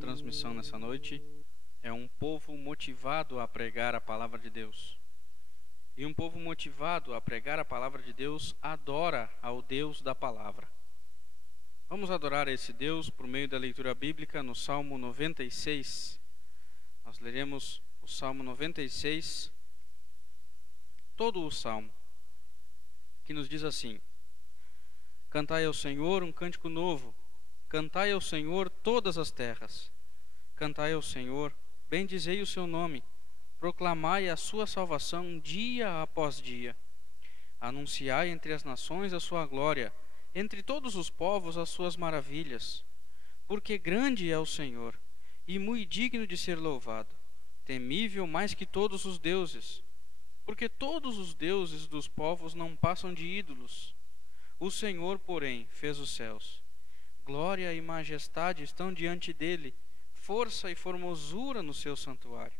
transmissão nessa noite é um povo motivado a pregar a palavra de Deus. E um povo motivado a pregar a palavra de Deus adora ao Deus da palavra. Vamos adorar esse Deus por meio da leitura bíblica no Salmo 96. Nós leremos o Salmo 96, todo o Salmo, que nos diz assim: Cantai ao Senhor um cântico novo, cantai ao Senhor todas as terras. Cantai ao Senhor, bendizei o seu nome, proclamai a sua salvação dia após dia. Anunciai entre as nações a sua glória, entre todos os povos as suas maravilhas. Porque grande é o Senhor, e muito digno de ser louvado, temível mais que todos os deuses. Porque todos os deuses dos povos não passam de ídolos. O Senhor, porém, fez os céus. Glória e majestade estão diante dele, força e formosura no seu santuário.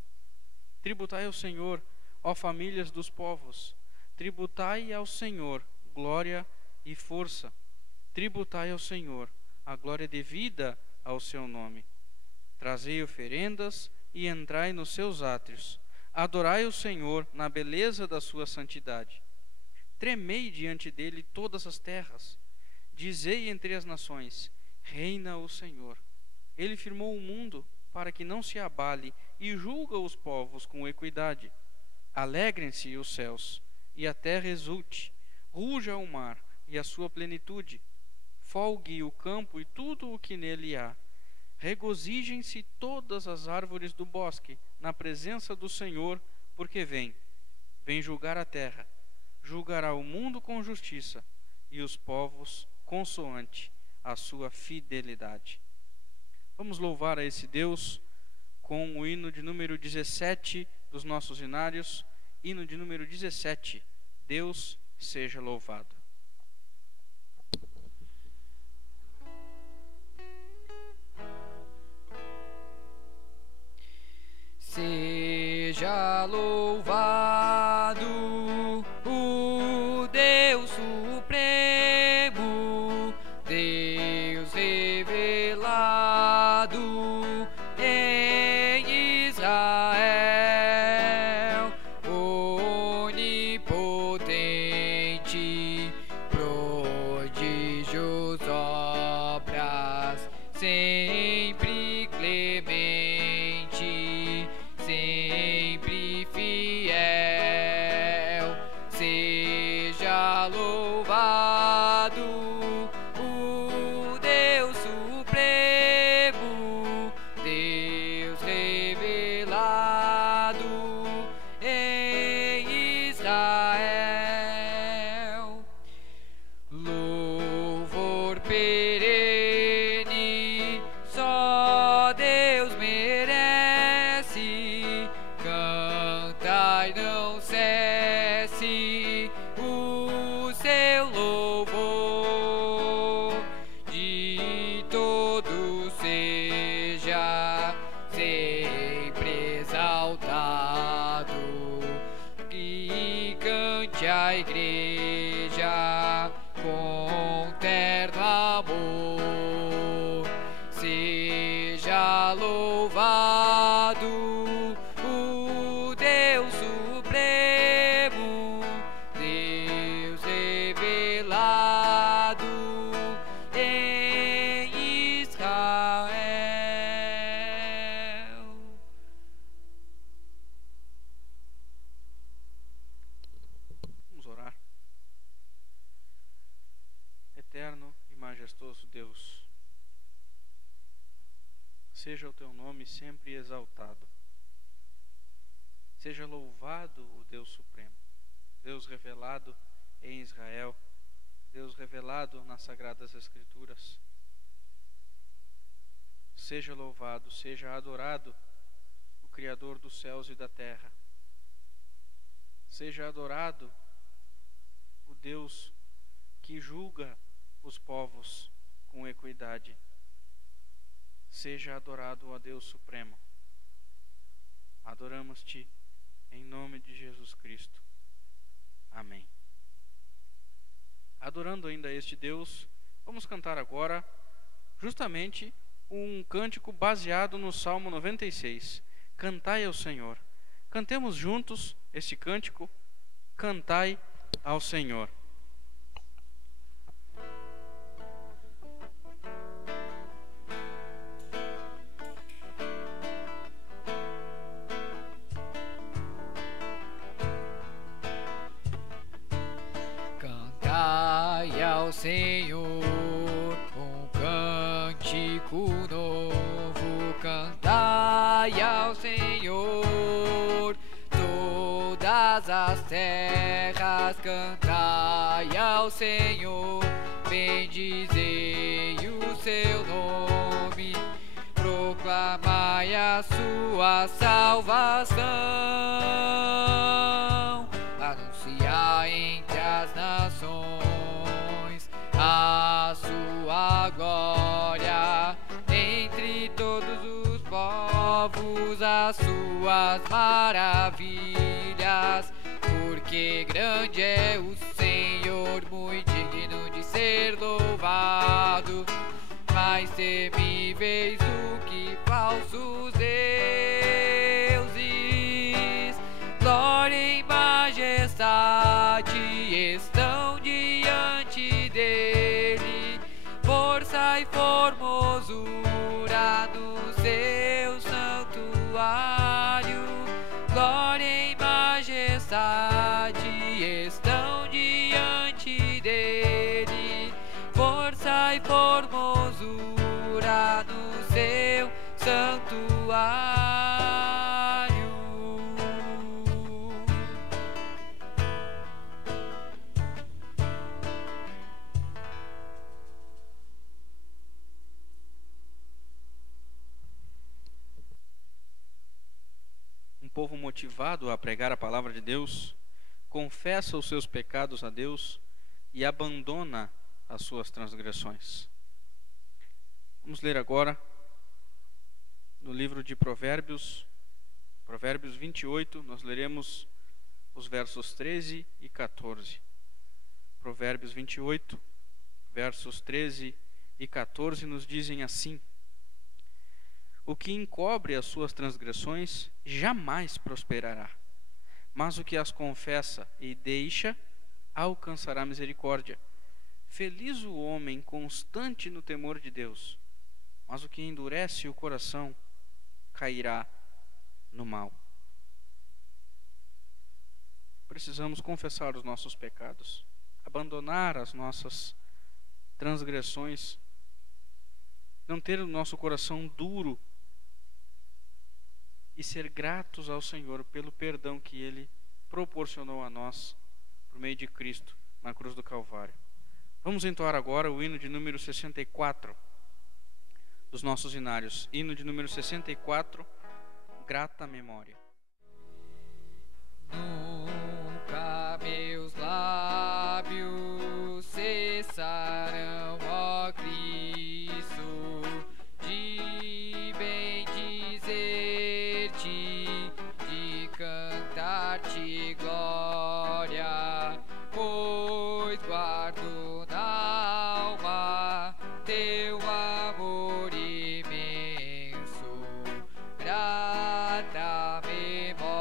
Tributai ao Senhor, ó famílias dos povos, tributai ao Senhor glória e força. Tributai ao Senhor a glória devida ao seu nome. Trazei oferendas e entrai nos seus átrios. Adorai o Senhor na beleza da sua santidade. Tremei diante dele todas as terras. Dizei entre as nações: reina o Senhor. Ele firmou o mundo para que não se abale e julga os povos com equidade. Alegrem-se os céus e a terra exulte. Ruja o mar e a sua plenitude. Folgue o campo e tudo o que nele há. Regozijem-se todas as árvores do bosque na presença do Senhor, porque vem julgar a terra. Julgará o mundo com justiça e os povos consoante a sua fidelidade. Vamos louvar a esse Deus com o hino de número 17 dos nossos hinários. Hino de número 17. Deus seja louvado. Seja louvado o Deus supremo, Deus revelado em Israel, onipotente, prodígios, obras, sempre clemente, sempre fiel. Seja louvado o Deus supremo, Deus revelado em Israel. Louvor perene, só Deus merece. Cantai, não cesse o seu louvor. De todo seja sempre exaltado. Que cante a igreja com terno amor. Seja louvado o Deus supremo, Deus revelado em Israel. Vamos orar. Eterno e majestoso Deus, seja o teu nome sempre exaltado. Seja louvado o Deus supremo, Deus revelado em Israel, Deus revelado nas Sagradas Escrituras. Seja louvado, seja adorado o Criador dos céus e da terra. Seja adorado o Deus que julga os povos com equidade. Seja adorado, ó Deus supremo. Adoramos-te em nome de Jesus Cristo. Amém. Adorando ainda este Deus, vamos cantar agora justamente um cântico baseado no Salmo 96. Cantai ao Senhor. Cantemos juntos este cântico. Cantai ao Senhor. Cantai ao Senhor um cântico novo, cantai ao Senhor todas as terras, cantai ao Senhor, bendizei o seu nome, proclamai a sua salvação, anunciai entre as nações a sua glória, entre todos os povos as suas maravilhas, porque grande é o Senhor, muito digno de ser louvado, mais temíveis do que falsos deuses, glória e majestade estão diante dele, força e formosura no seu santuário, glória e majestade estão diante dele, força e formosura no seu santuário. Um povo motivado a pregar a palavra de Deus confessa os seus pecados a Deus e abandona as suas transgressões. Vamos ler agora no livro de Provérbios, Provérbios 28, nós leremos os versos 13 e 14. Provérbios 28, versos 13 e 14 nos dizem assim: o que encobre as suas transgressões jamais prosperará, mas o que as confessa e deixa alcançará misericórdia. Feliz o homem constante no temor de Deus, mas o que endurece o coração cairá no mal. Precisamos confessar os nossos pecados, abandonar as nossas transgressões, não ter o nosso coração duro e ser gratos ao Senhor pelo perdão que Ele proporcionou a nós por meio de Cristo na cruz do Calvário. Vamos entoar agora o hino de número 64 dos nossos hinários. Hino de número 64, Grata Memória. Nunca meus lábios cessarão, ó Cristo, de bendizer-te, de cantar-te glória, pois guardo na alma teu amor imenso, grata memória.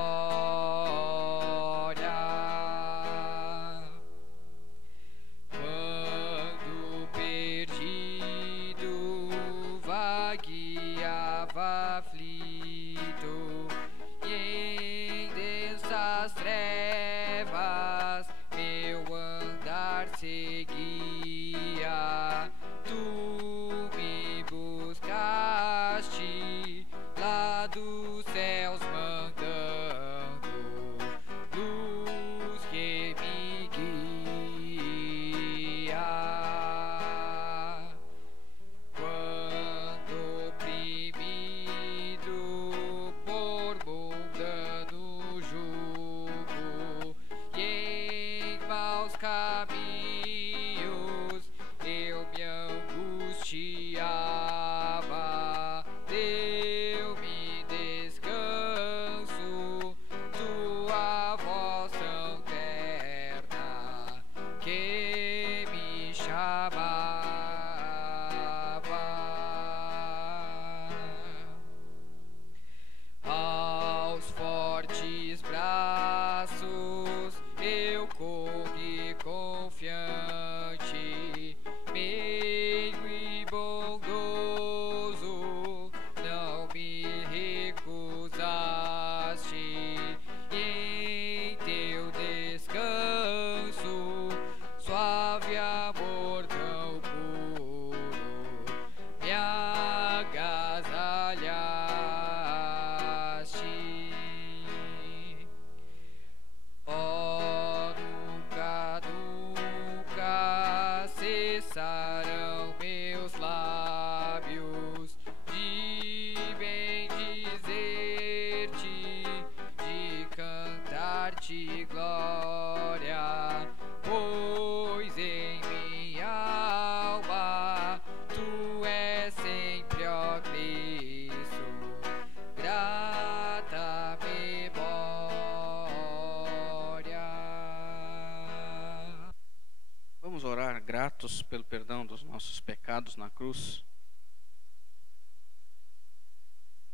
gratos pelo perdão dos nossos pecados na cruz.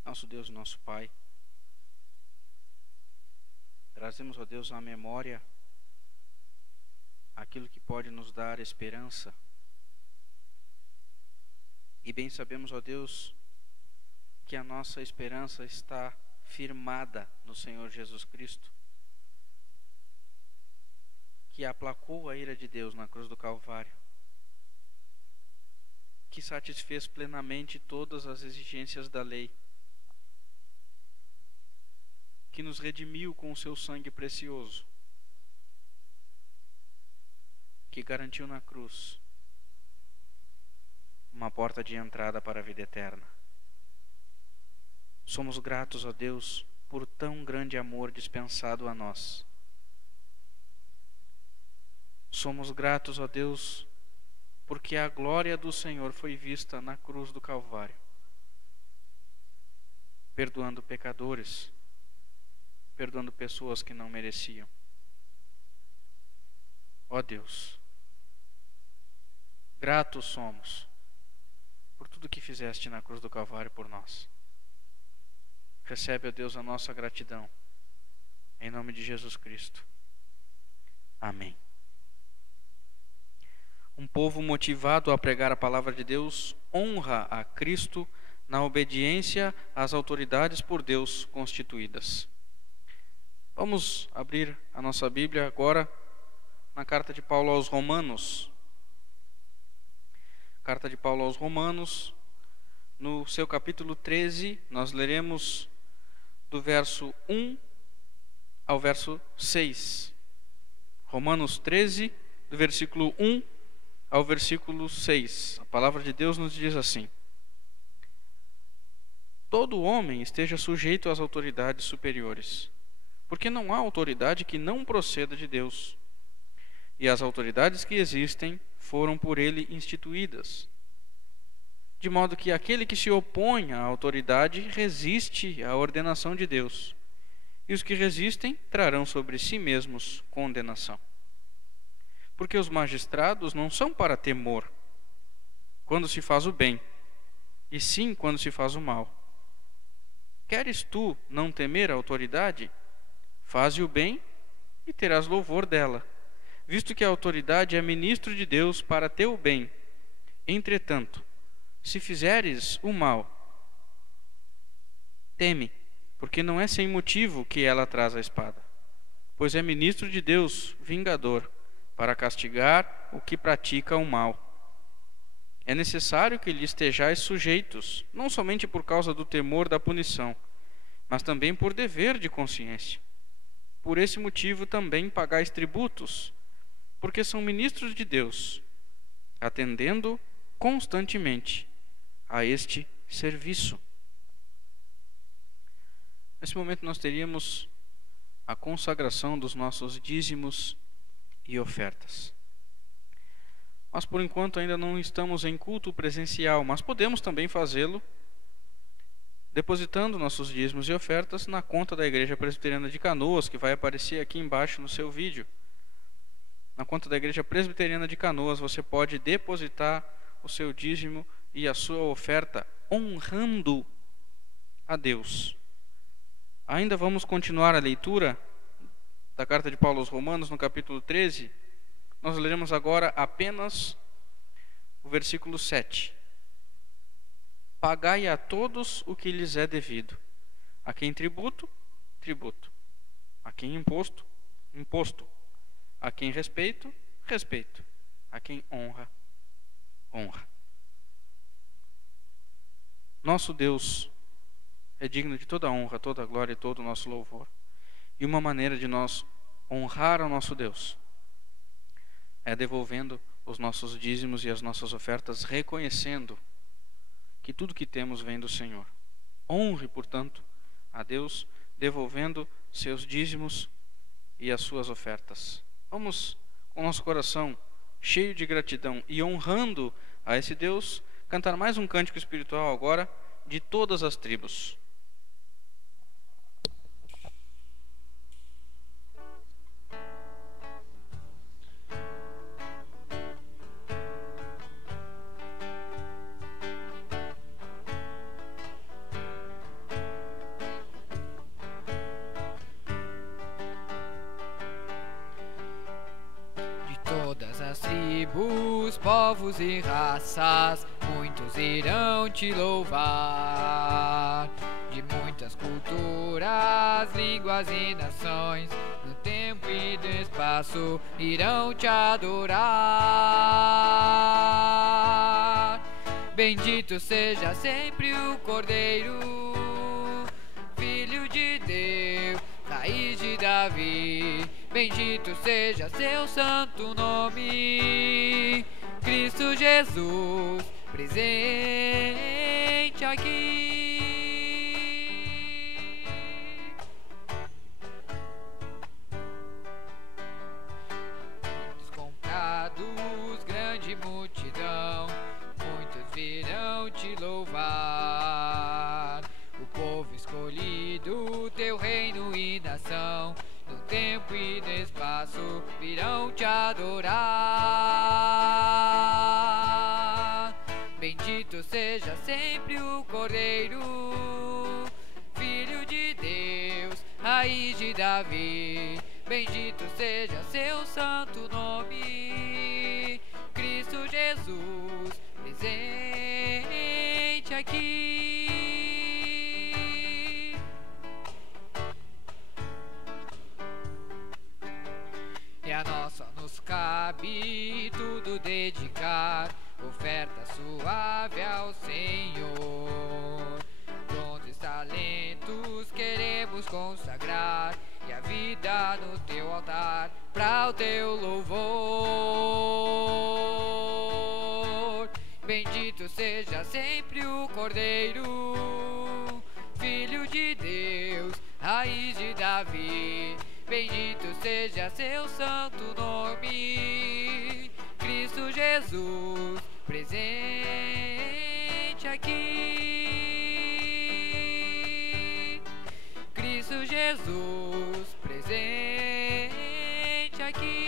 Nosso Deus, nosso Pai, trazemos, ó Deus, à memória aquilo que pode nos dar esperança. E bem sabemos, ó Deus, que a nossa esperança está firmada no Senhor Jesus Cristo, que aplacou a ira de Deus na cruz do Calvário, que satisfez plenamente todas as exigências da lei, que nos redimiu com o seu sangue precioso, que garantiu na cruz uma porta de entrada para a vida eterna. Somos gratos a Deus por tão grande amor dispensado a nós. Somos gratos a Deus porque a glória do Senhor foi vista na cruz do Calvário, perdoando pecadores, perdoando pessoas que não mereciam. Ó Deus, gratos somos por tudo que fizeste na cruz do Calvário por nós. Recebe, ó Deus, a nossa gratidão, em nome de Jesus Cristo. Amém. Um povo motivado a pregar a palavra de Deus honra a Cristo na obediência às autoridades por Deus constituídas. Vamos abrir a nossa Bíblia agora na carta de Paulo aos Romanos. Carta de Paulo aos Romanos, no seu capítulo 13, nós leremos do verso 1 ao verso 6. Romanos 13, do versículo 1 ao versículo 6. A palavra de Deus nos diz assim: todo homem esteja sujeito às autoridades superiores, porque não há autoridade que não proceda de Deus, e as autoridades que existem foram por ele instituídas. De modo que aquele que se opõe à autoridade resiste à ordenação de Deus, e os que resistem trarão sobre si mesmos condenação. Porque os magistrados não são para temor quando se faz o bem, e sim quando se faz o mal. Queres tu não temer a autoridade? Faze o bem e terás louvor dela, visto que a autoridade é ministro de Deus para teu bem. Entretanto, se fizeres o mal, teme, porque não é sem motivo que ela traz a espada, pois é ministro de Deus, vingador, para castigar o que pratica o mal. É necessário que lhe estejais sujeitos, não somente por causa do temor da punição, mas também por dever de consciência. Por esse motivo também pagais tributos, porque são ministros de Deus, atendendo constantemente a este serviço. Nesse momento nós teríamos a consagração dos nossos dízimos e ofertas. Nós por enquanto ainda não estamos em culto presencial, mas podemos também fazê-lo depositando nossos dízimos e ofertas na conta da Igreja Presbiteriana de Canoas, que vai aparecer aqui embaixo no seu vídeo. Na conta da Igreja Presbiteriana de Canoas você pode depositar o seu dízimo e a sua oferta honrando a Deus. Ainda vamos continuar a leitura da carta de Paulo aos Romanos, no capítulo 13, nós leremos agora apenas o versículo 7. Pagai a todos o que lhes é devido. A quem tributo, tributo. A quem imposto, imposto. A quem respeito, respeito. A quem honra, honra. Nosso Deus é digno de toda a honra, toda a glória e todo o nosso louvor. E uma maneira de nós honrar ao nosso Deus é devolvendo os nossos dízimos e as nossas ofertas, reconhecendo que tudo que temos vem do Senhor. Honre, portanto, a Deus, devolvendo seus dízimos e as suas ofertas. Vamos, com o nosso coração cheio de gratidão e honrando a esse Deus, cantar mais um cântico espiritual agora, de todas as tribos. povos e raças, muitos irão te louvar. De muitas culturas, línguas e nações, no tempo e no espaço irão te adorar. Bendito seja sempre o Cordeiro, Filho de Deus, raiz de Davi. Bendito seja seu santo nome, Cristo Jesus, presente aqui. Comprados, grande multidão, muitos virão te louvar. O povo escolhido, teu reino e nação, no tempo e no espaço virão te adorar. Bendito seja sempre o Cordeiro, Filho de Deus, raiz de Davi. Bendito seja seu santo nome, Cristo Jesus, presente aqui. E a nós só nos cabe tudo dedicar, oferta suave ao Senhor. Dons e talentos queremos consagrar, e a vida no teu altar, pra o teu louvor. Bendito seja sempre o Cordeiro, Filho de Deus, raiz de Davi. Bendito seja seu santo nome, Cristo Jesus, presente aqui. Cristo Jesus, presente aqui.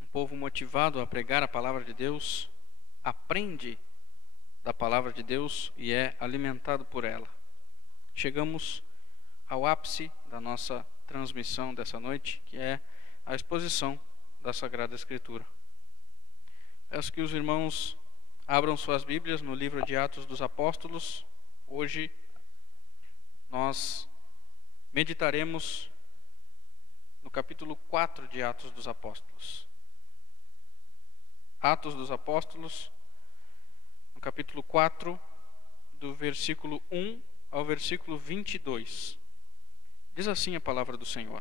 Um povo motivado a pregar a palavra de Deus aprende da palavra de Deus e é alimentado por ela. Chegamos ao ápice da nossa transmissão dessa noite, que é a exposição da Sagrada Escritura. Peço que os irmãos abram suas Bíblias no livro de Atos dos Apóstolos. Hoje nós meditaremos no capítulo 4 de Atos dos Apóstolos. Atos dos Apóstolos, no capítulo 4, do versículo 1 ao versículo 22. Diz assim a palavra do Senhor.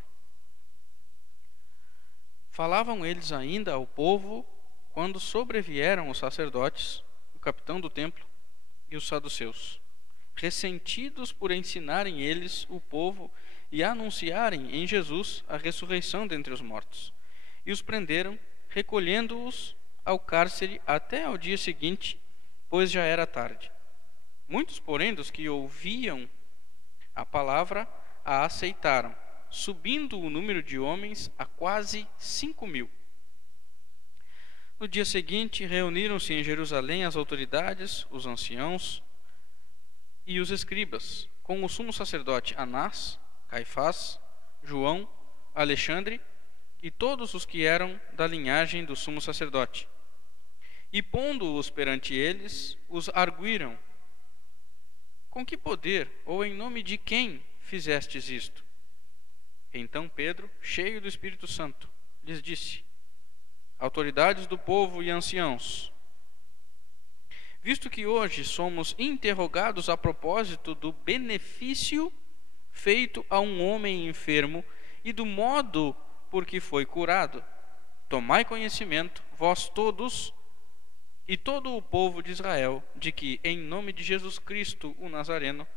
Falavam eles ainda ao povo quando sobrevieram os sacerdotes, o capitão do templo e os saduceus, ressentidos por ensinarem eles o povo e anunciarem em Jesus a ressurreição dentre os mortos. E os prenderam, recolhendo-os ao cárcere até ao dia seguinte, pois já era tarde. Muitos, porém, dos que ouviam a palavra a aceitaram, subindo o número de homens a quase 5.000. No dia seguinte, reuniram-se em Jerusalém as autoridades, os anciãos e os escribas, com o sumo sacerdote Anás, Caifás, João, Alexandre e todos os que eram da linhagem do sumo sacerdote. E pondo-os perante eles, os arguíram: com que poder ou em nome de quem fizestes isto? Então Pedro, cheio do Espírito Santo, lhes disse: autoridades do povo e anciãos, visto que hoje somos interrogados a propósito do benefício feito a um homem enfermo e do modo por que foi curado, tomai conhecimento, vós todos e todo o povo de Israel, de que em nome de Jesus Cristo, o Nazareno,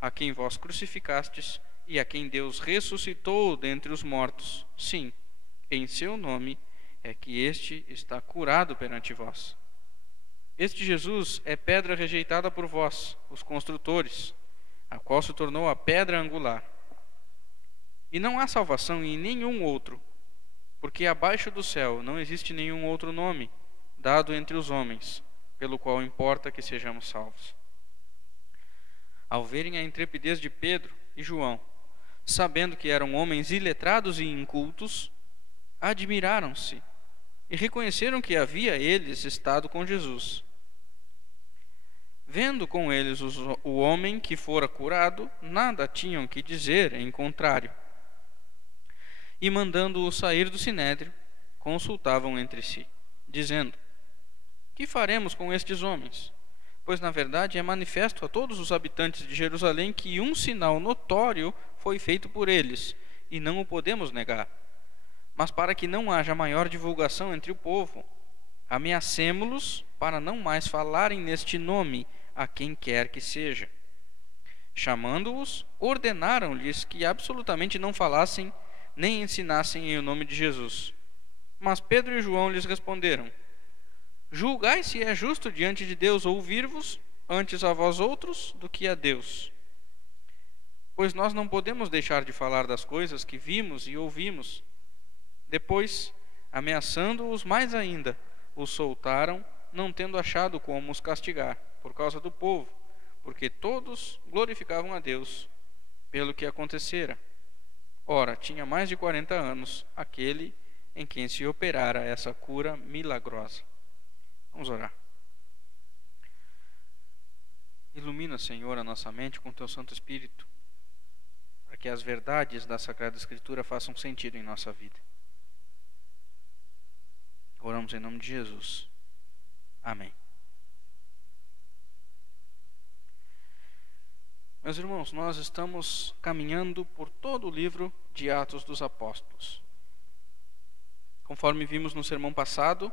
a quem vós crucificastes e a quem Deus ressuscitou dentre os mortos, sim, em seu nome é que este está curado perante vós. Este Jesus é pedra rejeitada por vós, os construtores, a qual se tornou a pedra angular. E não há salvação em nenhum outro, porque abaixo do céu não existe nenhum outro nome dado entre os homens, pelo qual importa que sejamos salvos. Ao verem a intrepidez de Pedro e João, sabendo que eram homens iletrados e incultos, admiraram-se e reconheceram que havia eles estado com Jesus. Vendo com eles o homem que fora curado, nada tinham que dizer em contrário. E mandando-o sair do sinédrio, consultavam entre si, dizendo: que faremos com estes homens? Pois na verdade é manifesto a todos os habitantes de Jerusalém que um sinal notório foi feito por eles, e não o podemos negar. Mas para que não haja maior divulgação entre o povo, ameacemo-los para não mais falarem neste nome a quem quer que seja. Chamando-os, ordenaram-lhes que absolutamente não falassem nem ensinassem em o nome de Jesus. Mas Pedro e João lhes responderam: julgai se é justo diante de Deus ouvir-vos antes a vós outros do que a Deus. Pois nós não podemos deixar de falar das coisas que vimos e ouvimos. Depois, ameaçando-os mais ainda, os soltaram, não tendo achado como os castigar, por causa do povo, porque todos glorificavam a Deus pelo que acontecera. Ora, tinha mais de 40 anos aquele em quem se operara essa cura milagrosa. Vamos orar. Ilumina, Senhor, a nossa mente com Teu Santo Espírito, para que as verdades da Sagrada Escritura façam sentido em nossa vida. Oramos em nome de Jesus. Amém. Meus irmãos, nós estamos caminhando por todo o livro de Atos dos Apóstolos. Conforme vimos no sermão passado,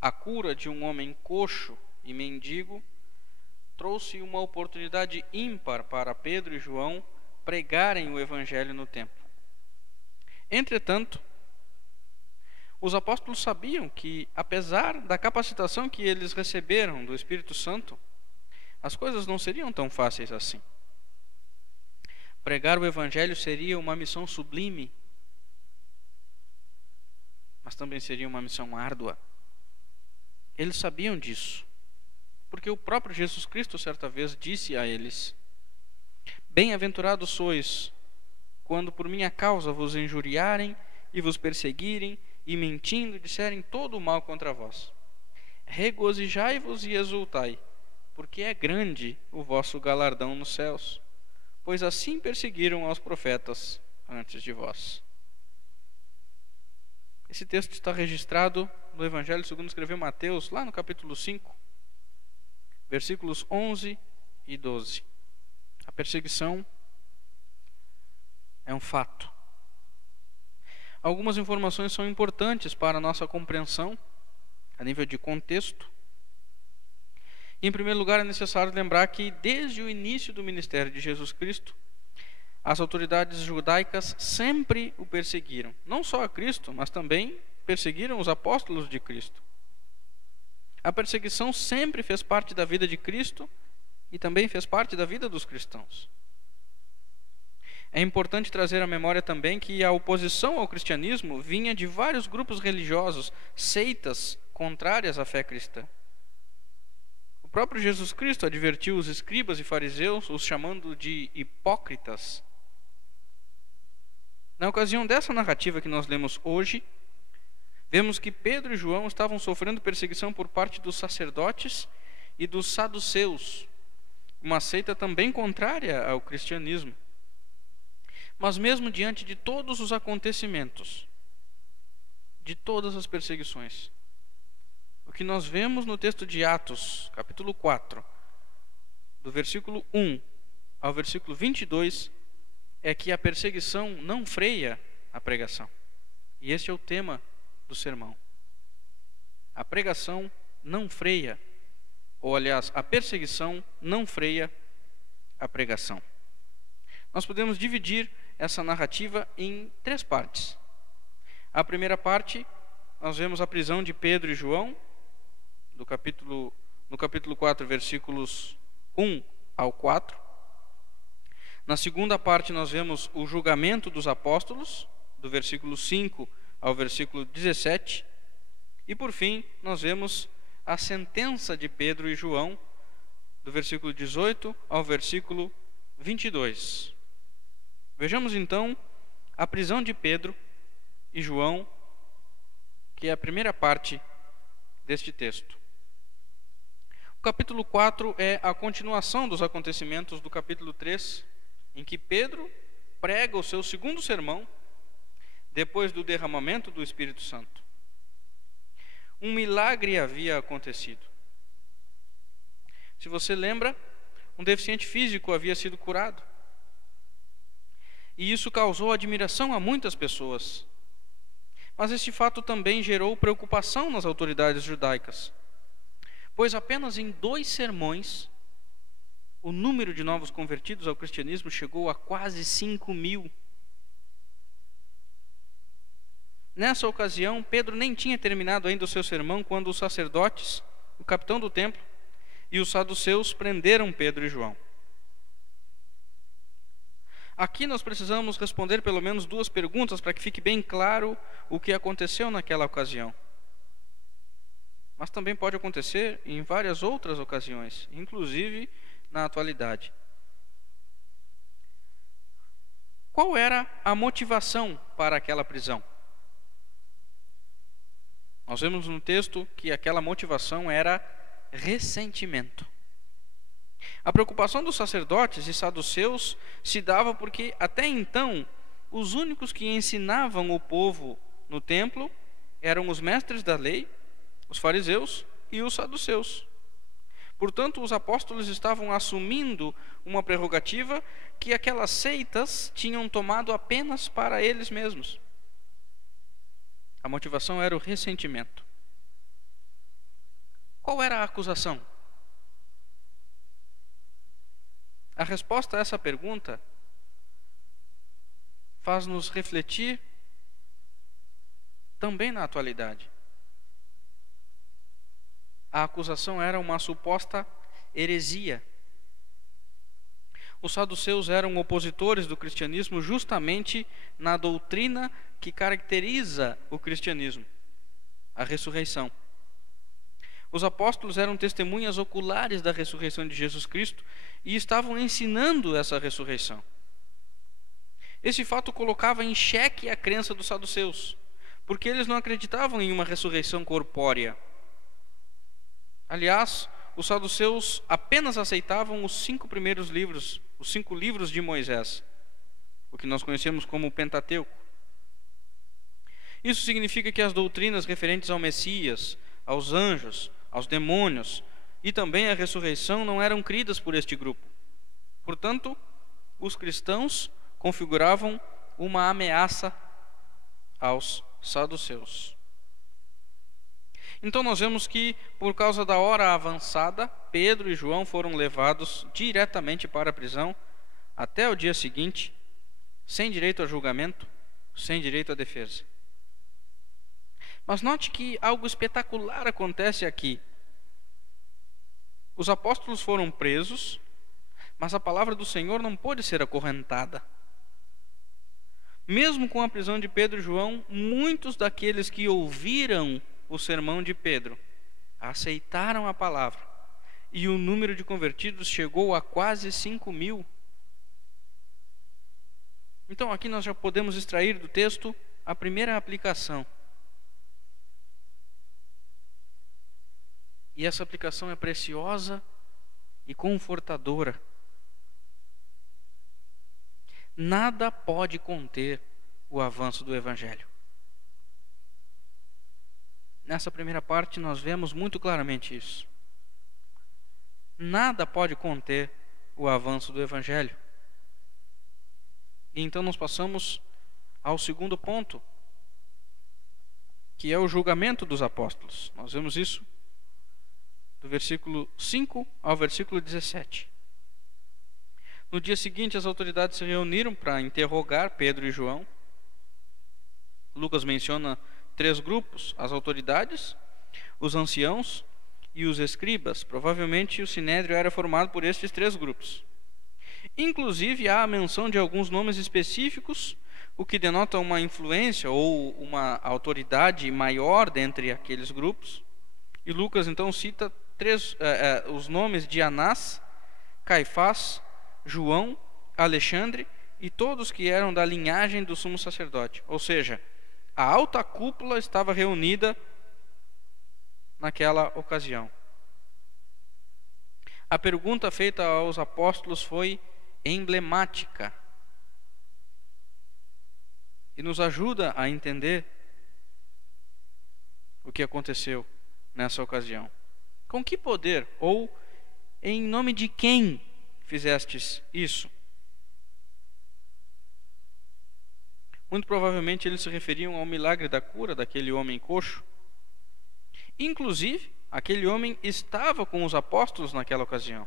a cura de um homem coxo e mendigo trouxe uma oportunidade ímpar para Pedro e João pregarem o Evangelho no templo. Entretanto, os apóstolos sabiam que, apesar da capacitação que eles receberam do Espírito Santo, as coisas não seriam tão fáceis assim. Pregar o Evangelho seria uma missão sublime, mas também seria uma missão árdua. Eles sabiam disso, porque o próprio Jesus Cristo certa vez disse a eles: bem-aventurados sois, quando por minha causa vos injuriarem e vos perseguirem, e mentindo disserem todo o mal contra vós. Regozijai-vos e exultai, porque é grande o vosso galardão nos céus, pois assim perseguiram aos profetas antes de vós. Esse texto está registrado no Evangelho segundo escreveu Mateus, lá no capítulo 5, versículos 11 e 12. A perseguição é um fato. Algumas informações são importantes para a nossa compreensão, a nível de contexto. Em primeiro lugar, é necessário lembrar que desde o início do ministério de Jesus Cristo, as autoridades judaicas sempre o perseguiram. Não só a Cristo, mas também perseguiram os apóstolos de Cristo. A perseguição sempre fez parte da vida de Cristo e também fez parte da vida dos cristãos. É importante trazer à memória também que a oposição ao cristianismo vinha de vários grupos religiosos, seitas contrárias à fé cristã. O próprio Jesus Cristo advertiu os escribas e fariseus, os chamando de hipócritas. Na ocasião dessa narrativa que nós lemos hoje, vemos que Pedro e João estavam sofrendo perseguição por parte dos sacerdotes e dos saduceus, uma seita também contrária ao cristianismo. Mas mesmo diante de todos os acontecimentos, de todas as perseguições, o que nós vemos no texto de Atos, capítulo 4, do versículo 1 ao versículo 22, é que a perseguição não freia a pregação. E esse é o tema do sermão. A pregação não freia, ou aliás, a perseguição não freia a pregação. Nós podemos dividir essa narrativa em 3 partes. A primeira parte, nós vemos a prisão de Pedro e João, no capítulo 4, versículos 1 ao 4. Na segunda parte, nós vemos o julgamento dos apóstolos, do versículo 5 ao versículo 17. E por fim, nós vemos a sentença de Pedro e João, do versículo 18 ao versículo 22. Vejamos então a prisão de Pedro e João, que é a primeira parte deste texto. O capítulo 4 é a continuação dos acontecimentos do capítulo 3, em que Pedro prega o seu segundo sermão depois do derramamento do Espírito Santo. Um milagre havia acontecido. Se você lembra, um deficiente físico havia sido curado. E isso causou admiração a muitas pessoas. Mas este fato também gerou preocupação nas autoridades judaicas, pois apenas em 2 sermões o número de novos convertidos ao cristianismo chegou a quase 5.000. Nessa ocasião, Pedro nem tinha terminado ainda o seu sermão quando os sacerdotes, o capitão do templo e os saduceus prenderam Pedro e João. Aqui nós precisamos responder pelo menos 2 perguntas para que fique bem claro o que aconteceu naquela ocasião. Mas também pode acontecer em várias outras ocasiões, inclusive na atualidade. Qual era a motivação para aquela prisão? Nós vemos no texto que aquela motivação era ressentimento. A preocupação dos sacerdotes e saduceus se dava porque até então os únicos que ensinavam o povo no templo eram os mestres da lei, os fariseus e os saduceus. Portanto, os apóstolos estavam assumindo uma prerrogativa que aquelas seitas tinham tomado apenas para eles mesmos. A motivação era o ressentimento. Qual era a acusação? A resposta a essa pergunta faz-nos refletir também na atualidade. A acusação era uma suposta heresia. Os saduceus eram opositores do cristianismo justamente na doutrina que caracteriza o cristianismo, a ressurreição. Os apóstolos eram testemunhas oculares da ressurreição de Jesus Cristo e estavam ensinando essa ressurreição. Esse fato colocava em xeque a crença dos saduceus, porque eles não acreditavam em uma ressurreição corpórea. Aliás, os saduceus apenas aceitavam os 5 primeiros livros, os 5 livros de Moisés, o que nós conhecemos como o Pentateuco. Isso significa que as doutrinas referentes ao Messias, aos anjos, aos demônios e também à ressurreição não eram cridas por este grupo. Portanto, os cristãos configuravam uma ameaça aos saduceus. Então nós vemos que, por causa da hora avançada, Pedro e João foram levados diretamente para a prisão até o dia seguinte, sem direito a julgamento, sem direito à defesa. Mas note que algo espetacular acontece aqui. Os apóstolos foram presos, mas a palavra do Senhor não pôde ser acorrentada. Mesmo com a prisão de Pedro e João, muitos daqueles que ouviram o sermão de Pedro aceitaram a palavra, e o número de convertidos chegou a quase 5.000. Então aqui nós já podemos extrair do texto a primeira aplicação. E essa aplicação é preciosa e confortadora. Nada pode conter o avanço do Evangelho. Nessa primeira parte nós vemos muito claramente isso. Nada pode conter o avanço do Evangelho. E então nós passamos ao segundo ponto, que é o julgamento dos apóstolos. Nós vemos isso do versículo 5 ao versículo 17. No dia seguinte, as autoridades se reuniram para interrogar Pedro e João. Lucas menciona 3 grupos: as autoridades, os anciãos e os escribas. Provavelmente o sinédrio era formado por estes 3 grupos. Inclusive há a menção de alguns nomes específicos, o que denota uma influência ou uma autoridade maior dentre aqueles grupos. E Lucas então cita os nomes de Anás, Caifás, João, Alexandre e todos que eram da linhagem do sumo sacerdote. Ou seja, a alta cúpula estava reunida naquela ocasião. A pergunta feita aos apóstolos foi emblemática e nos ajuda a entender o que aconteceu nessa ocasião. Com que poder ou em nome de quem fizestes isso? Muito provavelmente eles se referiam ao milagre da cura daquele homem coxo. Inclusive, aquele homem estava com os apóstolos naquela ocasião.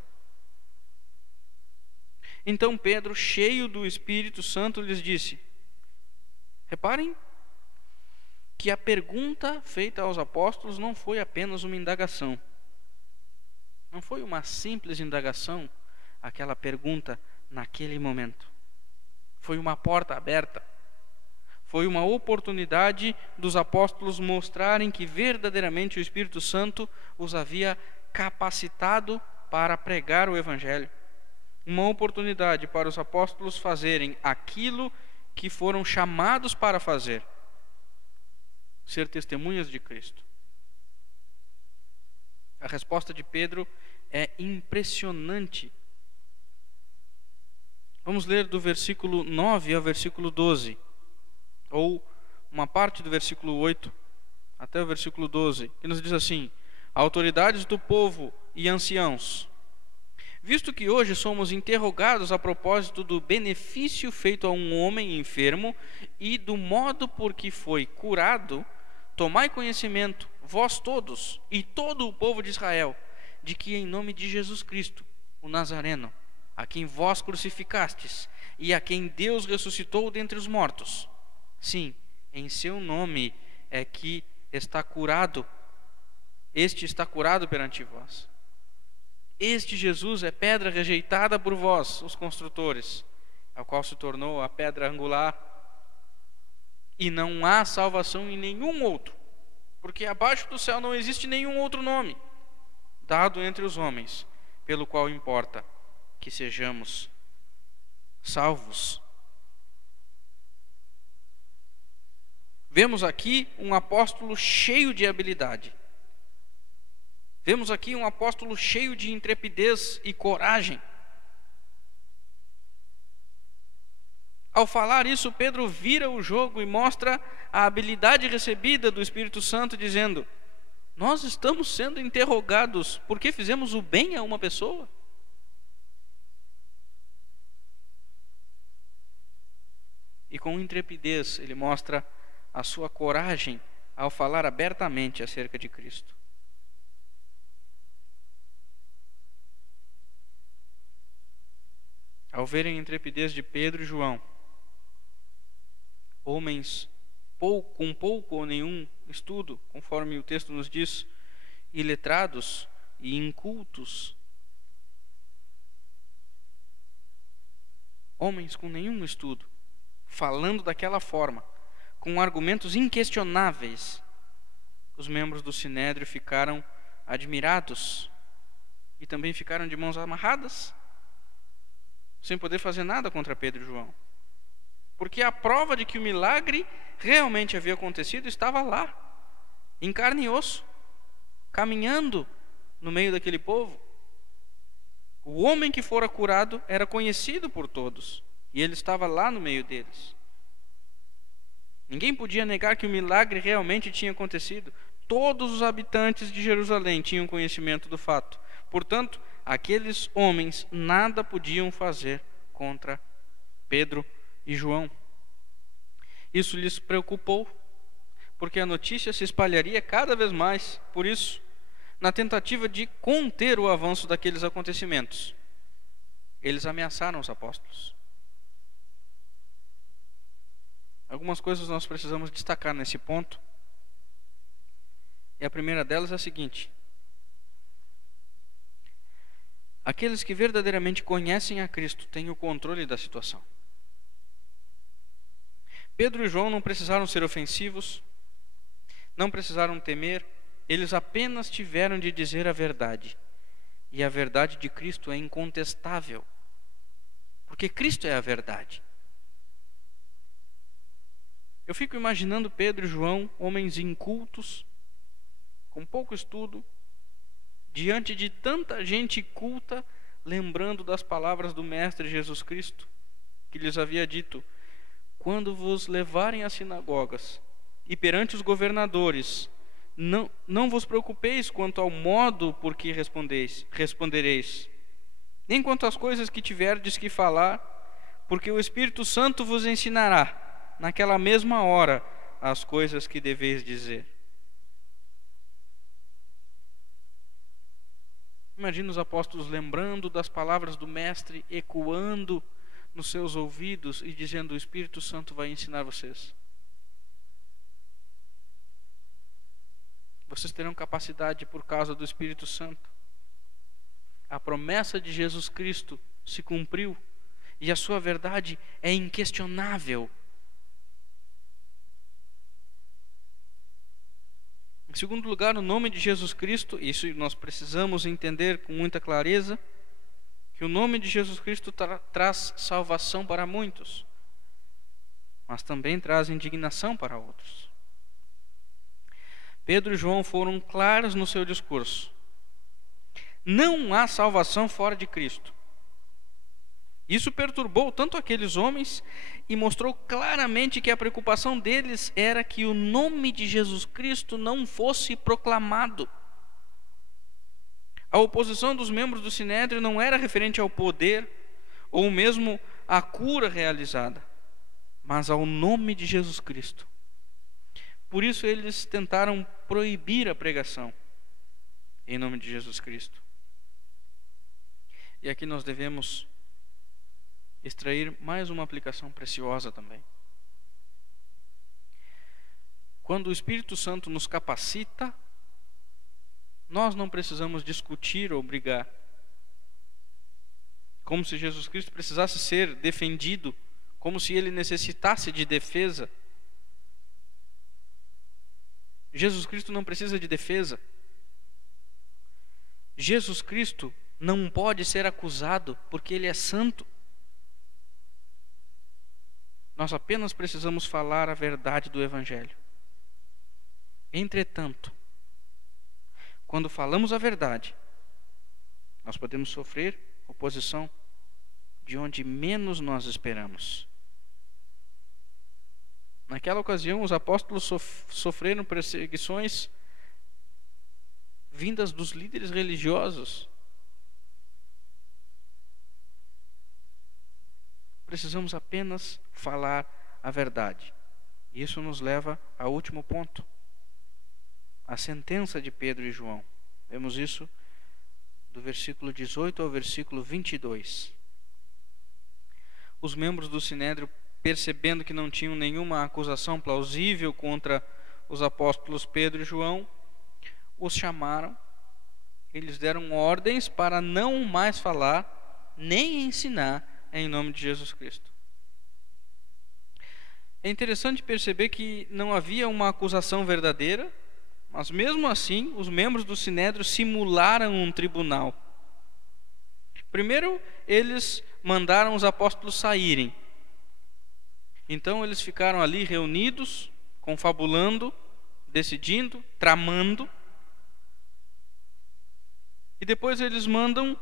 Então Pedro, cheio do Espírito Santo, lhes disse: reparem que a pergunta feita aos apóstolos não foi apenas uma indagação. Não foi uma simples indagação, aquela pergunta naquele momento. Foi uma porta aberta. Foi uma oportunidade dos apóstolos mostrarem que verdadeiramente o Espírito Santo os havia capacitado para pregar o Evangelho. Uma oportunidade para os apóstolos fazerem aquilo que foram chamados para fazer: ser testemunhas de Cristo. A resposta de Pedro é impressionante. Vamos ler do versículo 9 ao versículo 12, ou uma parte do versículo 8 até o versículo 12, que nos diz assim: autoridades do povo e anciãos, visto que hoje somos interrogados a propósito do benefício feito a um homem enfermo e do modo por que foi curado, tomai conhecimento, vós todos e todo o povo de Israel, de que em nome de Jesus Cristo, o Nazareno, a quem vós crucificastes e a quem Deus ressuscitou dentre os mortos, sim, em seu nome é que está curado, este está curado perante vós. Este Jesus é pedra rejeitada por vós, os construtores, a qual se tornou a pedra angular. E não há salvação em nenhum outro, porque abaixo do céu não existe nenhum outro nome dado entre os homens, pelo qual importa que sejamos salvos. Vemos aqui um apóstolo cheio de habilidade. Vemos aqui um apóstolo cheio de intrepidez e coragem. Ao falar isso, Pedro vira o jogo e mostra a habilidade recebida do Espírito Santo, dizendo: nós estamos sendo interrogados porque fizemos o bem a uma pessoa. E com intrepidez ele mostra a sua coragem ao falar abertamente acerca de Cristo. Ao verem a intrepidez de Pedro e João, homens com pouco ou nenhum estudo, conforme o texto nos diz, iletrados e incultos, homens com nenhum estudo, falando daquela forma, com argumentos inquestionáveis, os membros do Sinédrio ficaram admirados e também ficaram de mãos amarradas, sem poder fazer nada contra Pedro e João, porque a prova de que o milagre realmente havia acontecido estava lá, em carne e osso, caminhando no meio daquele povo. O homem que fora curado era conhecido por todos, e ele estava lá no meio deles. Ninguém podia negar que o milagre realmente tinha acontecido. Todos os habitantes de Jerusalém tinham conhecimento do fato. Portanto, aqueles homens nada podiam fazer contra Pedro e João. Isso lhes preocupou, porque a notícia se espalharia cada vez mais. Por isso, na tentativa de conter o avanço daqueles acontecimentos, eles ameaçaram os apóstolos. Algumas coisas nós precisamos destacar nesse ponto. E a primeira delas é a seguinte: aqueles que verdadeiramente conhecem a Cristo têm o controle da situação. Pedro e João não precisaram ser ofensivos, não precisaram temer, eles apenas tiveram de dizer a verdade. E a verdade de Cristo é incontestável, porque Cristo é a verdade. Eu fico imaginando Pedro e João, homens incultos, com pouco estudo, diante de tanta gente culta, lembrando das palavras do Mestre Jesus Cristo, que lhes havia dito: quando vos levarem às sinagogas e perante os governadores, não vos preocupeis quanto ao modo por que respondereis, nem quanto às coisas que tiverdes que falar, porque o Espírito Santo vos ensinará, naquela mesma hora, as coisas que deveis dizer. Imagina os apóstolos lembrando das palavras do Mestre, ecoando nos seus ouvidos e dizendo: o Espírito Santo vai ensinar vocês. Vocês terão capacidade por causa do Espírito Santo. A promessa de Jesus Cristo se cumpriu e a sua verdade é inquestionável. Em segundo lugar, o nome de Jesus Cristo, isso nós precisamos entender com muita clareza, que o nome de Jesus Cristo traz salvação para muitos, mas também traz indignação para outros. Pedro e João foram claros no seu discurso. Não há salvação fora de Cristo. Isso perturbou tanto aqueles homens e mostrou claramente que a preocupação deles era que o nome de Jesus Cristo não fosse proclamado. A oposição dos membros do Sinédrio não era referente ao poder ou mesmo à cura realizada, mas ao nome de Jesus Cristo. Por isso eles tentaram proibir a pregação em nome de Jesus Cristo. E aqui nós devemos extrair mais uma aplicação preciosa também. Quando o Espírito Santo nos capacita, nós não precisamos discutir ou brigar, como se Jesus Cristo precisasse ser defendido, como se ele necessitasse de defesa. Jesus Cristo não precisa de defesa. Jesus Cristo não pode ser acusado porque ele é santo. Nós apenas precisamos falar a verdade do Evangelho. Entretanto, quando falamos a verdade, nós podemos sofrer oposição de onde menos nós esperamos. Naquela ocasião, os apóstolos sofreram perseguições vindas dos líderes religiosos. Precisamos apenas falar a verdade. Isso nos leva ao último ponto, a sentença de Pedro e João. Vemos isso do versículo 18 ao versículo 22. Os membros do Sinédrio, percebendo que não tinham nenhuma acusação plausível contra os apóstolos Pedro e João, os chamaram. Eles deram ordens para não mais falar nem ensinar em nome de Jesus Cristo. É interessante perceber que não havia uma acusação verdadeira, mas mesmo assim os membros do Sinédrio simularam um tribunal. Primeiro, eles mandaram os apóstolos saírem. Então eles ficaram ali reunidos, confabulando, decidindo, tramando. E depois eles mandam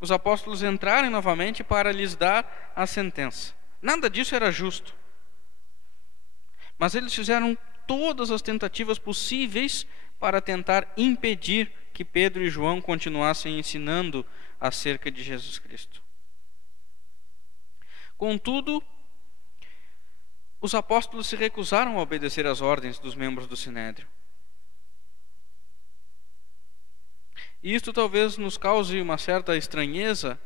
os apóstolos entrarem novamente para lhes dar a sentença. Nada disso era justo. Mas eles fizeram todas as tentativas possíveis para tentar impedir que Pedro e João continuassem ensinando acerca de Jesus Cristo. Contudo, os apóstolos se recusaram a obedecer às ordens dos membros do Sinédrio. E isto talvez nos cause uma certa estranheza,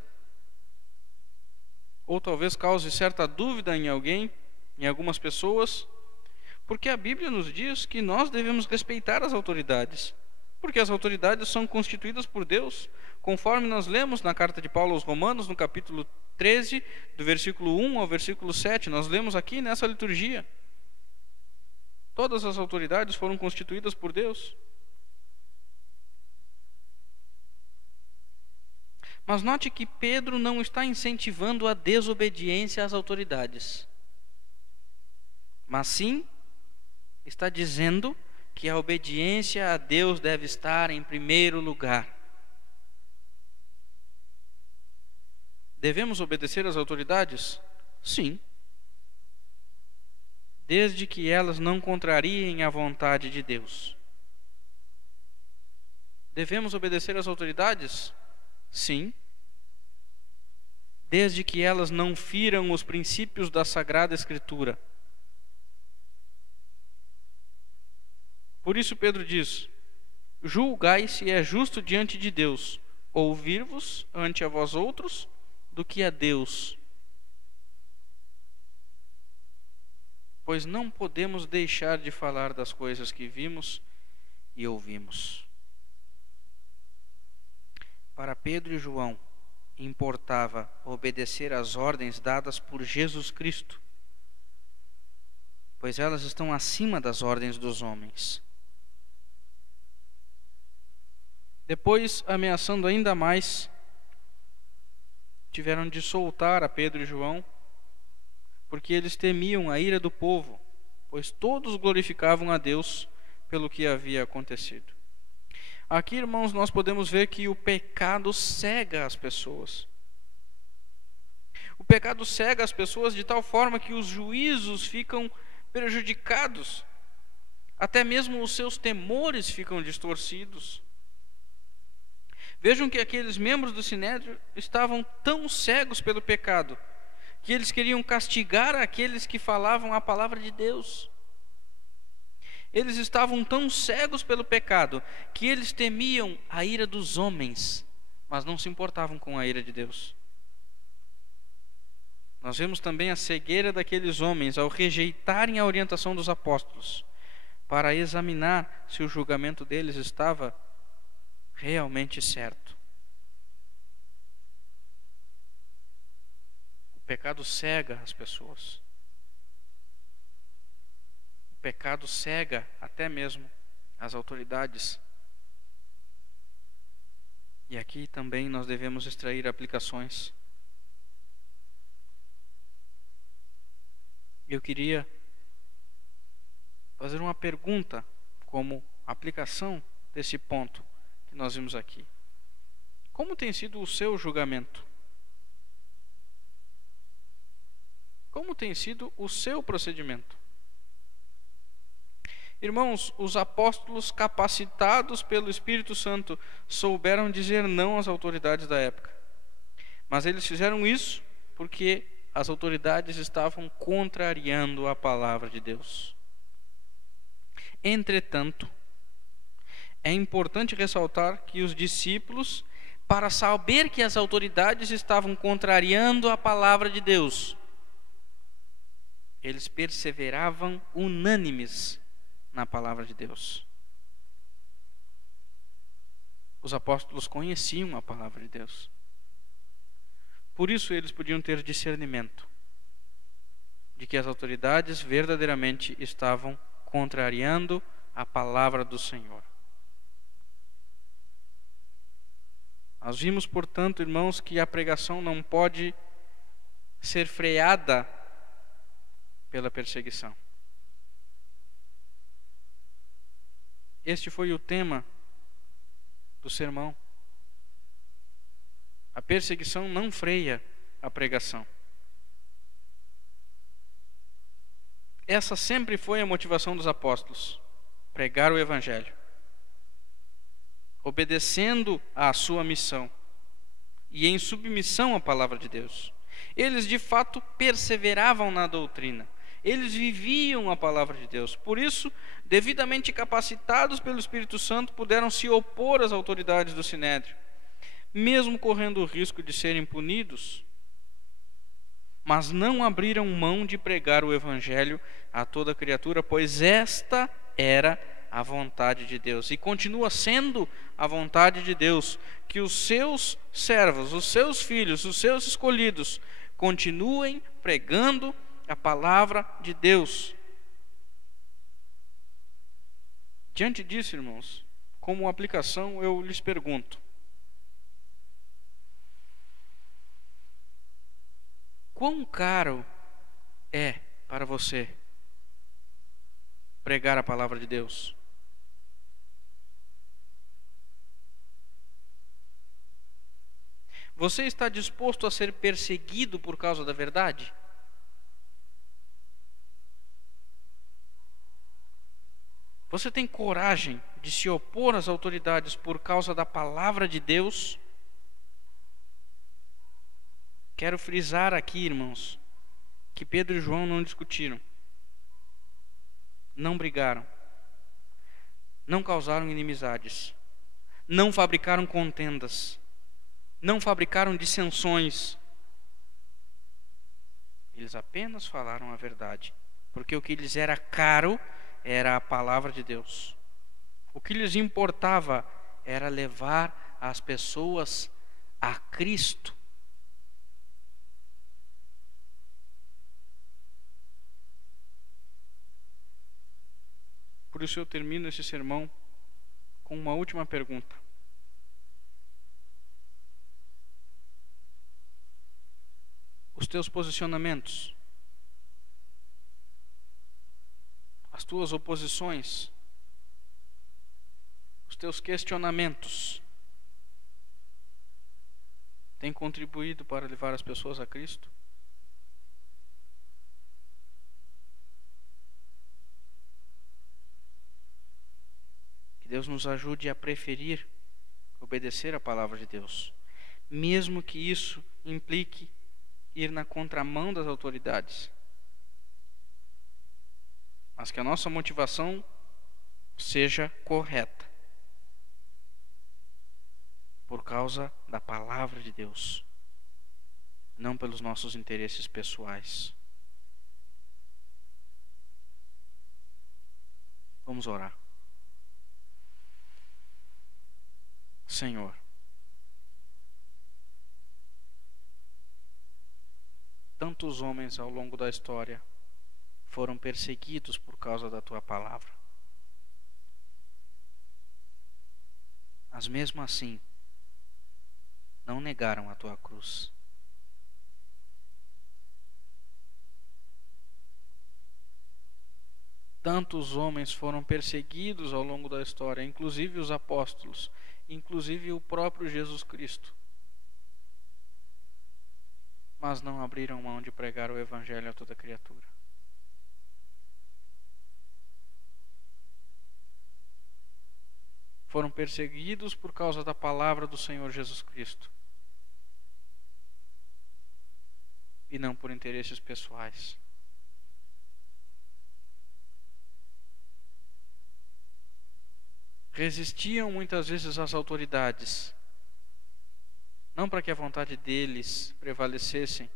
ou talvez cause certa dúvida em alguém, em algumas pessoas, porque a Bíblia nos diz que nós devemos respeitar as autoridades, porque as autoridades são constituídas por Deus conforme nós lemos na carta de Paulo aos Romanos, no capítulo 13, do versículo 1 ao versículo 7, nós lemos aqui nessa liturgia. Todas as autoridades foram constituídas por Deus. Mas note que Pedro não está incentivando a desobediência às autoridades, mas sim está dizendo que a obediência a Deus deve estar em primeiro lugar. Devemos obedecer às autoridades? Sim. Desde que elas não contrariem a vontade de Deus. Devemos obedecer às autoridades? Sim. Desde que elas não firam os princípios da Sagrada Escritura. Por isso Pedro diz: julgai se é justo diante de Deus ouvir-vos ante a vós outros do que a Deus. Pois não podemos deixar de falar das coisas que vimos e ouvimos. Para Pedro e João, importava obedecer às ordens dadas por Jesus Cristo, pois elas estão acima das ordens dos homens. Depois, ameaçando ainda mais, tiveram de soltar a Pedro e João, porque eles temiam a ira do povo, pois todos glorificavam a Deus pelo que havia acontecido. Aqui, irmãos, nós podemos ver que o pecado cega as pessoas. O pecado cega as pessoas de tal forma que os juízos ficam prejudicados, até mesmo os seus temores ficam distorcidos. Vejam que aqueles membros do Sinédrio estavam tão cegos pelo pecado que eles queriam castigar aqueles que falavam a palavra de Deus. Eles estavam tão cegos pelo pecado que eles temiam a ira dos homens, mas não se importavam com a ira de Deus. Nós vemos também a cegueira daqueles homens ao rejeitarem a orientação dos apóstolos para examinar se o julgamento deles estava realmente certo. O pecado cega as pessoas. O pecado cega até mesmo as autoridades. E aqui também nós devemos extrair aplicações. Eu queria fazer uma pergunta como aplicação desse ponto que nós vimos aqui. Como tem sido o seu julgamento? Como tem sido o seu procedimento? Irmãos, os apóstolos capacitados pelo Espírito Santo souberam dizer não às autoridades da época. Mas eles fizeram isso porque as autoridades estavam contrariando a palavra de Deus. Entretanto, é importante ressaltar que os discípulos, para saber que as autoridades estavam contrariando a palavra de Deus, eles perseveravam unânimes na palavra de Deus. Os apóstolos conheciam a palavra de Deus. Por isso eles podiam ter discernimento de que as autoridades verdadeiramente estavam contrariando a palavra do Senhor. Nós vimos, portanto, irmãos, que a pregação não pode ser freada pela perseguição. Este foi o tema do sermão. A perseguição não freia a pregação. Essa sempre foi a motivação dos apóstolos: pregar o Evangelho, obedecendo à sua missão e em submissão à palavra de Deus. Eles de fato perseveravam na doutrina. Eles viviam a palavra de Deus. Por isso, devidamente capacitados pelo Espírito Santo, puderam se opor às autoridades do Sinédrio, mesmo correndo o risco de serem punidos. Mas não abriram mão de pregar o Evangelho a toda criatura, pois esta era a vontade de Deus e continua sendo a vontade de Deus que os seus servos, os seus filhos, os seus escolhidos continuem pregando a palavra de Deus. Diante disso, irmãos, como aplicação, eu lhes pergunto: quão caro é para você pregar a palavra de Deus? Você está disposto a ser perseguido por causa da verdade? Você tem coragem de se opor às autoridades por causa da palavra de Deus? Quero frisar aqui, irmãos, que Pedro e João não discutiram, não brigaram, não causaram inimizades, não fabricaram contendas, não fabricaram dissensões. Eles apenas falaram a verdade, porque o que lhes era caro era a palavra de Deus. O que lhes importava era levar as pessoas a Cristo. Por isso eu termino esse sermão com uma última pergunta. Os teus posicionamentos, as tuas oposições, os teus questionamentos têm contribuído para levar as pessoas a Cristo? Que Deus nos ajude a preferir obedecer a palavra de Deus, mesmo que isso implique ir na contramão das autoridades. Mas que a nossa motivação seja correta, por causa da palavra de Deus, não pelos nossos interesses pessoais. Vamos orar. Senhor, tantos homens ao longo da história foram perseguidos por causa da tua palavra, mas mesmo assim não negaram a tua cruz. Tantos homens foram perseguidos ao longo da história, inclusive os apóstolos, inclusive o próprio Jesus Cristo, mas não abriram mão de pregar o Evangelho a toda criatura. Foram perseguidos por causa da palavra do Senhor Jesus Cristo e não por interesses pessoais. Resistiam muitas vezes às autoridades, não para que a vontade deles prevalecesse,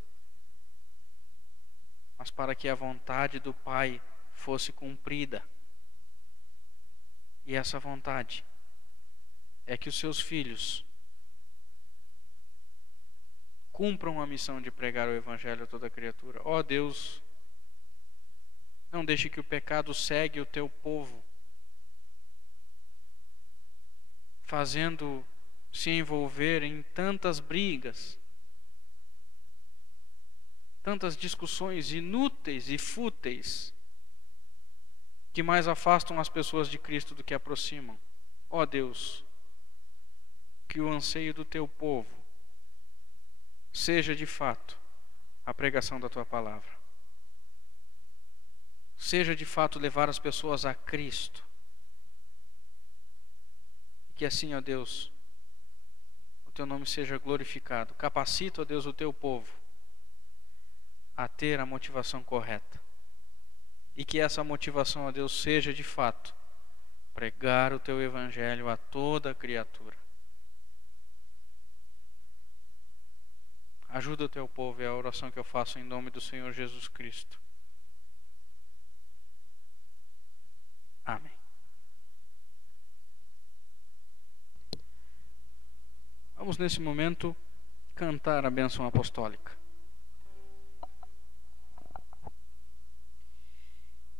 mas para que a vontade do Pai fosse cumprida. E essa vontade é que os seus filhos cumpram a missão de pregar o Evangelho a toda criatura. Ó Deus, não deixe que o pecado cegue o teu povo, fazendo se envolver em tantas brigas, tantas discussões inúteis e fúteis, que mais afastam as pessoas de Cristo do que aproximam. Ó Deus, que o anseio do teu povo seja de fato a pregação da tua palavra, seja de fato levar as pessoas a Cristo. Que assim, ó Deus, o teu nome seja glorificado. Capacita, ó Deus, o teu povo a ter a motivação correta. E que essa motivação, ó Deus, seja de fato pregar o teu Evangelho a toda criatura. Ajuda o teu povo, é a oração que eu faço em nome do Senhor Jesus Cristo. Amém. Vamos nesse momento cantar a bênção apostólica.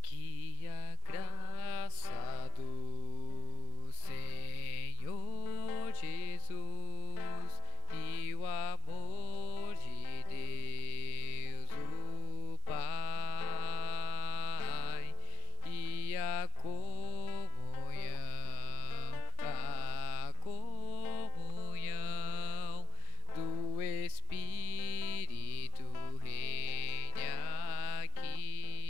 Que a graça do Senhor Jesus e o amor de Deus o Pai e a comunhão do Espírito reine aqui,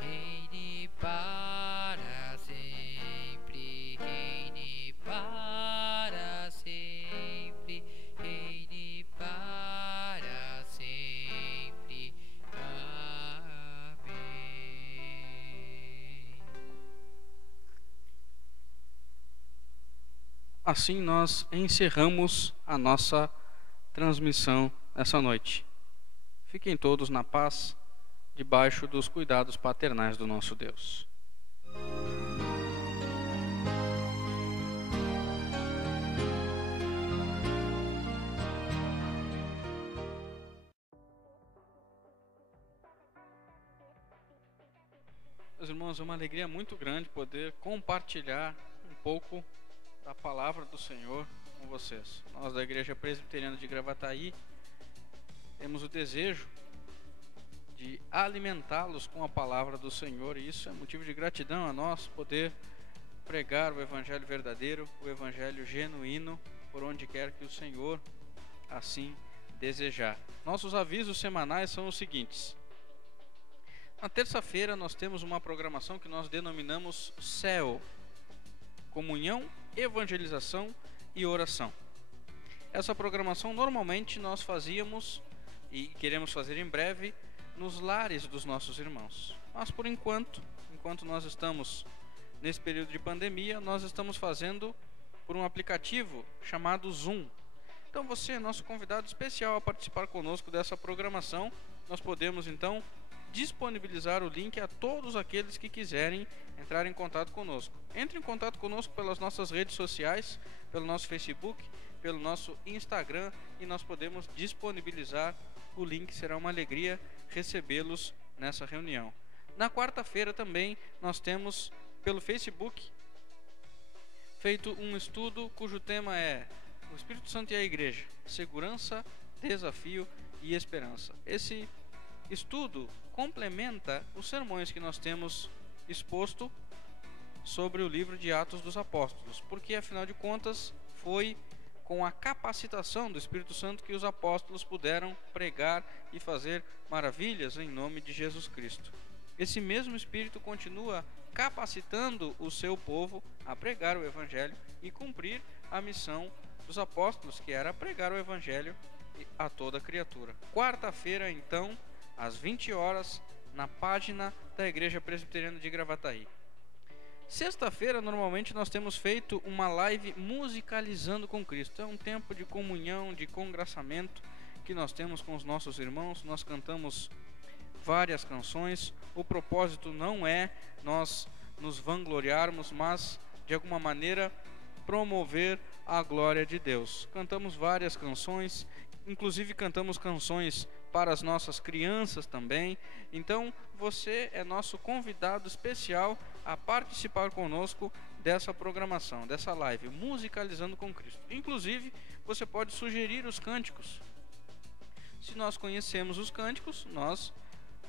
reine para sempre, reine para sempre, reine para sempre. Amém. Assim nós encerramos a nossa transmissão essa noite. Fiquem todos na paz, debaixo dos cuidados paternais do nosso Deus. Meus irmãos, é uma alegria muito grande poder compartilhar um pouco da palavra do Senhor com vocês. Nós da Igreja Presbiteriana de Gravataí temos o desejo de alimentá-los com a palavra do Senhor, e isso é motivo de gratidão a nós poder pregar o Evangelho verdadeiro, o Evangelho genuíno, por onde quer que o Senhor assim desejar. Nossos avisos semanais são os seguintes. Na terça-feira nós temos uma programação que nós denominamos CEO, Comunhão, Evangelização e Oração. Essa programação normalmente nós fazíamos e queremos fazer em breve nos lares dos nossos irmãos. Mas por enquanto nós estamos nesse período de pandemia, nós estamos fazendo por um aplicativo chamado Zoom. Então você é nosso convidado especial a participar conosco dessa programação. Nós podemos então disponibilizar o link a todos aqueles que quiserem entrar em contato conosco. Entre em contato conosco pelas nossas redes sociais, pelo nosso Facebook, pelo nosso Instagram, e nós podemos disponibilizar o link. Será uma alegria recebê-los nessa reunião. Na quarta-feira também nós temos pelo Facebook feito um estudo cujo tema é o Espírito Santo e a Igreja, segurança, desafio e esperança. Esse estudo complementa os sermões que nós temos exposto sobre o livro de Atos dos Apóstolos, porque afinal de contas foi com a capacitação do Espírito Santo que os apóstolos puderam pregar e fazer maravilhas em nome de Jesus Cristo. Esse mesmo Espírito continua capacitando o seu povo a pregar o Evangelho e cumprir a missão dos apóstolos, que era pregar o Evangelho a toda criatura. Quarta-feira, então, às 20 horas, na página da Igreja Presbiteriana de Gravataí. Sexta-feira, normalmente, nós temos feito uma live musicalizando com Cristo. É um tempo de comunhão, de congraçamento que nós temos com os nossos irmãos. Nós cantamos várias canções. O propósito não é nós nos vangloriarmos, mas, de alguma maneira, promover a glória de Deus. Cantamos várias canções, inclusive cantamos canções para as nossas crianças também. Então você é nosso convidado especial a participar conosco dessa programação, dessa live Musicalizando com Cristo. Inclusive você pode sugerir os cânticos. Se nós conhecemos os cânticos, nós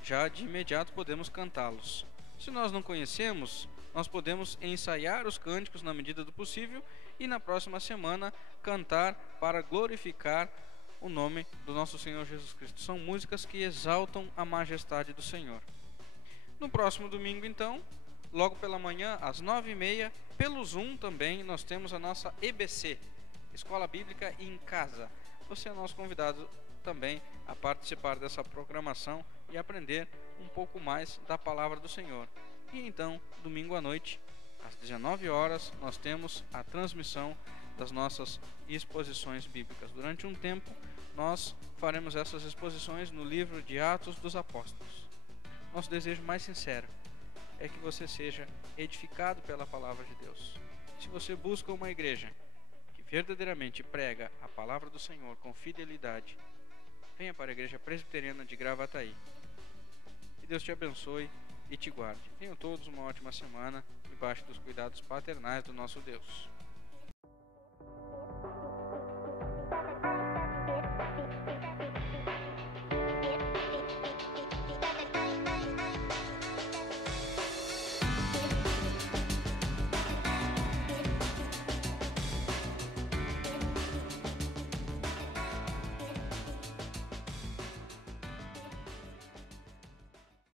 já de imediato podemos cantá-los. Se nós não conhecemos, nós podemos ensaiar os cânticos na medida do possível e na próxima semana cantar para glorificar o nome do nosso Senhor Jesus Cristo. São músicas que exaltam a majestade do Senhor. No próximo domingo, então, logo pela manhã, às 9h30, pelo Zoom também, nós temos a nossa EBC, Escola Bíblica em Casa. Você é nosso convidado também a participar dessa programação e aprender um pouco mais da palavra do Senhor. E então, domingo à noite, às 19 horas, nós temos a transmissão das nossas exposições bíblicas. Durante um tempo, nós faremos essas exposições no livro de Atos dos Apóstolos. Nosso desejo mais sincero é que você seja edificado pela palavra de Deus. Se você busca uma igreja que verdadeiramente prega a palavra do Senhor com fidelidade, venha para a Igreja Presbiteriana de Gravataí. Que Deus te abençoe e te guarde. Tenham todos uma ótima semana, debaixo dos cuidados paternais do nosso Deus.